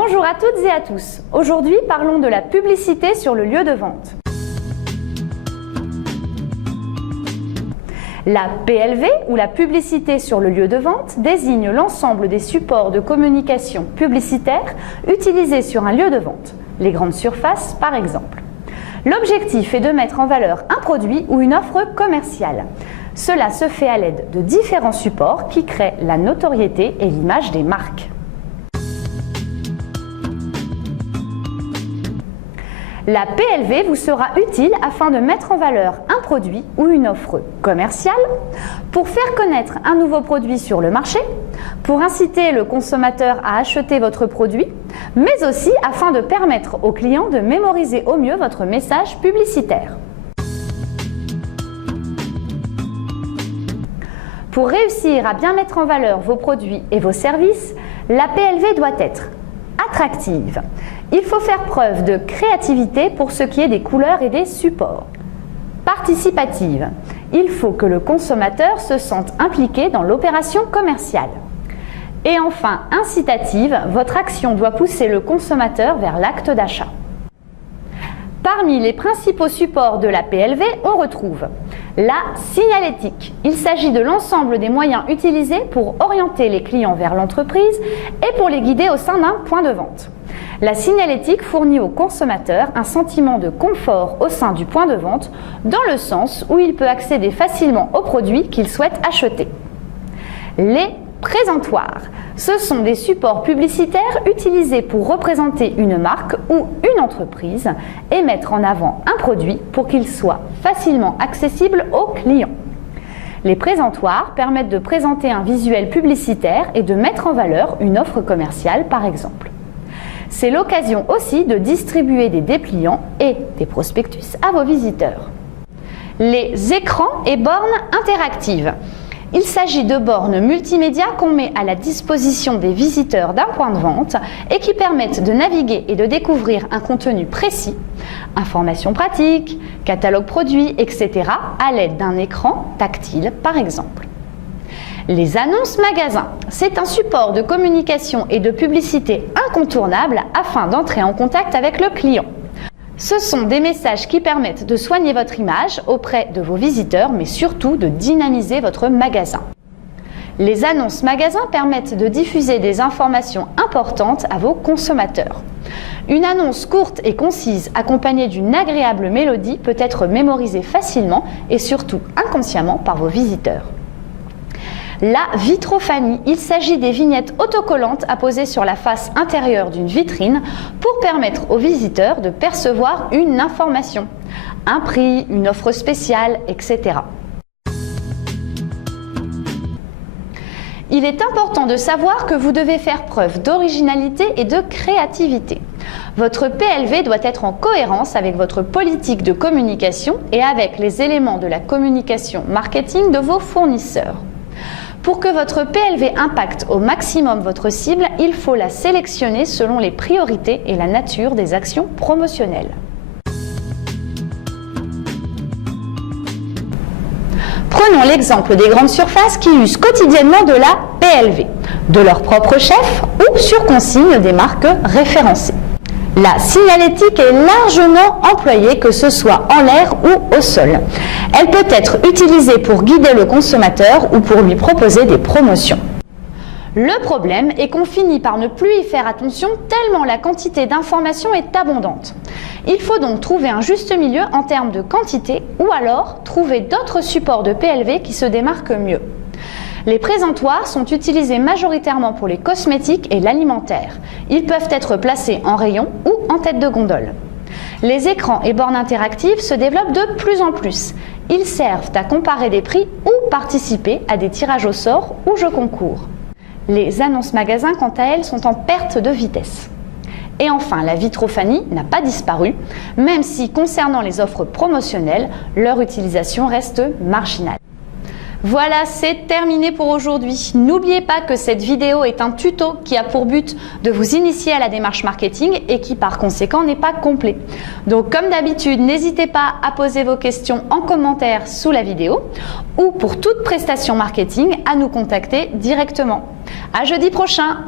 Bonjour à toutes et à tous. Aujourd'hui, parlons de la publicité sur le lieu de vente. La PLV, ou la publicité sur le lieu de vente, désigne l'ensemble des supports de communication publicitaire utilisés sur un lieu de vente, les grandes surfaces par exemple. L'objectif est de mettre en valeur un produit ou une offre commerciale. Cela se fait à l'aide de différents supports qui créent la notoriété et l'image des marques. La PLV vous sera utile afin de mettre en valeur un produit ou une offre commerciale, pour faire connaître un nouveau produit sur le marché, pour inciter le consommateur à acheter votre produit, mais aussi afin de permettre aux clients de mémoriser au mieux votre message publicitaire. Pour réussir à bien mettre en valeur vos produits et vos services, la PLV doit être attractive. Il faut faire preuve de créativité pour ce qui est des couleurs et des supports. Participative. Il faut que le consommateur se sente impliqué dans l'opération commerciale. Et enfin, incitative, votre action doit pousser le consommateur vers l'acte d'achat. Parmi les principaux supports de la PLV, on retrouve la signalétique. Il s'agit de l'ensemble des moyens utilisés pour orienter les clients vers l'entreprise et pour les guider au sein d'un point de vente. La signalétique fournit au consommateur un sentiment de confort au sein du point de vente, dans le sens où il peut accéder facilement aux produits qu'il souhaite acheter. Les présentoirs. Ce sont des supports publicitaires utilisés pour représenter une marque ou une entreprise et mettre en avant un produit pour qu'il soit facilement accessible aux clients. Les présentoirs permettent de présenter un visuel publicitaire et de mettre en valeur une offre commerciale par exemple. C'est l'occasion aussi de distribuer des dépliants et des prospectus à vos visiteurs. Les écrans et bornes interactives. Il s'agit de bornes multimédia qu'on met à la disposition des visiteurs d'un point de vente et qui permettent de naviguer et de découvrir un contenu précis, informations pratiques, catalogue produits, etc. à l'aide d'un écran tactile par exemple. Les annonces magasins, c'est un support de communication et de publicité incontournable afin d'entrer en contact avec le client. Ce sont des messages qui permettent de soigner votre image auprès de vos visiteurs, mais surtout de dynamiser votre magasin. Les annonces magasins permettent de diffuser des informations importantes à vos consommateurs. Une annonce courte et concise accompagnée d'une agréable mélodie peut être mémorisée facilement et surtout inconsciemment par vos visiteurs. La vitrophanie, il s'agit des vignettes autocollantes à poser sur la face intérieure d'une vitrine pour permettre aux visiteurs de percevoir une information, un prix, une offre spéciale, etc. Il est important de savoir que vous devez faire preuve d'originalité et de créativité. Votre PLV doit être en cohérence avec votre politique de communication et avec les éléments de la communication marketing de vos fournisseurs. Pour que votre PLV impacte au maximum votre cible, il faut la sélectionner selon les priorités et la nature des actions promotionnelles. Prenons l'exemple des grandes surfaces qui usent quotidiennement de la PLV, de leur propre chef ou sur consigne des marques référencées. La signalétique est largement employée, que ce soit en l'air ou au sol. Elle peut être utilisée pour guider le consommateur ou pour lui proposer des promotions. Le problème est qu'on finit par ne plus y faire attention tellement la quantité d'informations est abondante. Il faut donc trouver un juste milieu en termes de quantité ou alors trouver d'autres supports de PLV qui se démarquent mieux. Les présentoirs sont utilisés majoritairement pour les cosmétiques et l'alimentaire. Ils peuvent être placés en rayon ou en tête de gondole. Les écrans et bornes interactives se développent de plus en plus. Ils servent à comparer des prix ou participer à des tirages au sort ou jeux concours. Les annonces magasins, quant à elles, sont en perte de vitesse. Et enfin, la vitrophanie n'a pas disparu, même si, concernant les offres promotionnelles, leur utilisation reste marginale. Voilà, c'est terminé pour aujourd'hui. N'oubliez pas que cette vidéo est un tuto qui a pour but de vous initier à la démarche marketing et qui par conséquent n'est pas complet. Donc comme d'habitude, n'hésitez pas à poser vos questions en commentaire sous la vidéo ou pour toute prestation marketing à nous contacter directement. À jeudi prochain!